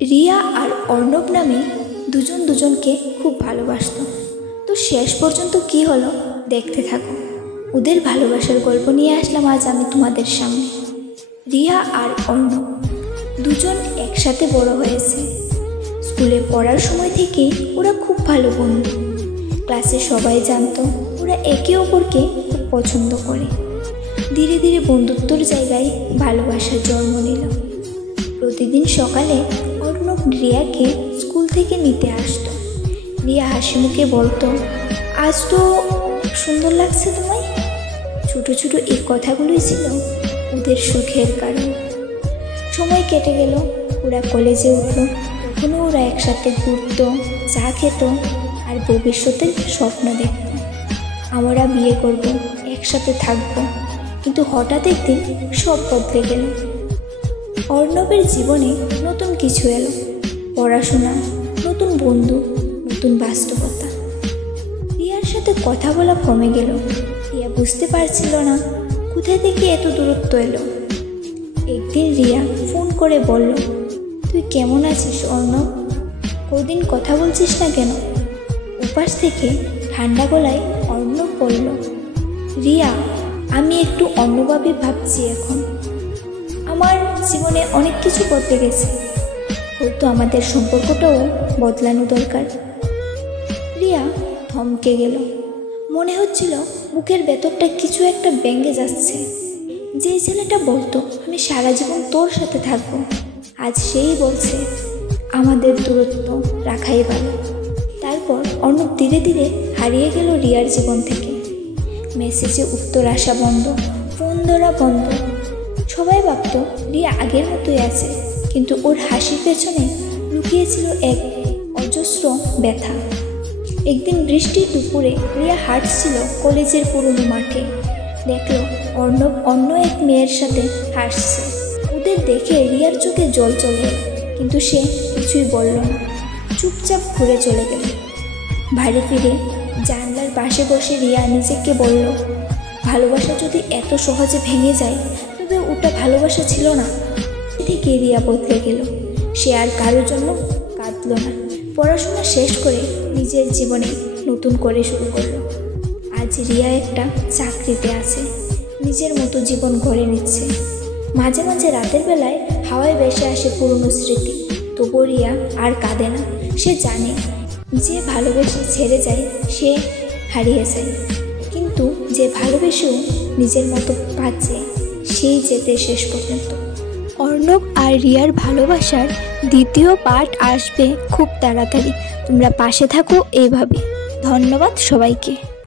রিয়া আর অর্ণব নামে দুজন দুজনকে খুব ভালোবাসতো। তো শেষ পর্যন্ত কি হলো দেখতে থাকো। ওদের ভালোবাসার গল্প নিয়ে আসলাম আজ আমি তোমাদের সামনে। রিয়া আর অর্ণব দুজন একসাথে বড় হয়েছে। স্কুলে পড়ার সময় থেকেই ওরা খুব ভালো বন্ধু। ক্লাসে সবাই জানতো ওরা একে অপরকে খুব পছন্দ করে। ধীরে ধীরে বন্ধুত্বর জায়গায় ভালোবাসার জন্ম নিল। প্রতিদিন সকালে অর্ণব রিয়াকে স্কুল থেকে নিতে আসতো। রিয়া হাসি মুখে বলতো, আজ তো সুন্দর লাগছে তোমায়। ছোটো ছোটো এই কথাগুলোই ছিল ওদের সুখের কারণ। সময় কেটে গেল, ওরা কলেজে উঠল। তখনও ওরা একসাথে ঘুরতো, চা খেত আর ভবিষ্যতের স্বপ্ন দেখত। আমরা বিয়ে করব, একসাথে থাকবো। কিন্তু হঠাৎ একদিন সব বদলে গেল। অর্ণবের জীবনে নতুন কিছু এলো, পড়াশোনা, নতুন বন্ধু, নতুন বাস্তবতা। রিয়ার সাথে কথা বলা কমে গেল। রিয়া বুঝতে পারছিল না কোথায় থেকে এত দূরত্ব এলো। একদিন রিয়া ফোন করে বলল, তুই কেমন আছিস অর্ণব? কদিন কথা বলছিস না কেন? উপাস থেকে ঠান্ডা গলায় অর্ণব বলল, রিয়া, আমি একটু অন্যভাবে ভাবছি এখন। আমার জীবনে অনেক কিছু বদলে গেছে, হয়তো আমাদের সম্পর্কটাও বদলানো দরকার। রিয়া থমকে গেল। মনে হচ্ছিল বুকের ভেতরটা কিছু একটা ভেঙে যাচ্ছে। যেই ছেলেটা বলতো আমি সারা জীবন তোর সাথে থাকবো, আজ সেই বলছে আমাদের দূরত্ব রাখাই ভালো। তারপর অর্ণব ধীরে ধীরে হারিয়ে গেল রিয়ার জীবন থেকে। মেসেজে উত্তর আসা বন্ধ, ফোন ধরা বন্ধ। সবাই ভাবত রিয়া আগের মতোই আছে, কিন্তু ওর হাসির পেছনে লুকিয়েছিল এক অজস্র ব্যথা। একদিন বৃষ্টির দুপুরে রিয়া হাঁটছিল কলেজের পুরনো মাঠে। দেখল অর্ণব অন্য এক মেয়ের সাথে হাসছে। ওদের দেখে রিয়ার চোখে জল চলে এলো, কিন্তু সে কিছুই বলল না, চুপচাপ ঘুরে চলে গেল। বাড়ি ফিরে জানলার পাশে বসে রিয়া নিজেকে বলল, ভালোবাসা যদি এত সহজে ভেঙে যায় তবে ওটা ভালোবাসা ছিল না। থেকে রিয়া বদলে গেল। সে আর কারোর জন্য কাঁদল না। পড়াশোনা শেষ করে নিজের জীবনে নতুন করে শুরু করলো। আজ রিয়া একটা চাকরিতে আছে, নিজের মতো জীবন গড়ে নিচ্ছে। মাঝে মাঝে রাতের বেলায় হাওয়ায় ভেসে আসে পুরনো স্মৃতি। তবু রিয়া আর কাঁদে না। সে জানে যে ভালোবেসে ছেড়ে যায় সে হারিয়ে যায়, কিন্তু যে ভালোবেসেও নিজের মতো বাঁচে সেই যেতে শেষ পর্যন্ত। অর্ণব আর রিয়ার ভালোবাসার দ্বিতীয় পার্ট আসবে খুব তাড়াতাড়ি। তোমরা পাশে থাকো এইভাবে। ধন্যবাদ সবাইকে।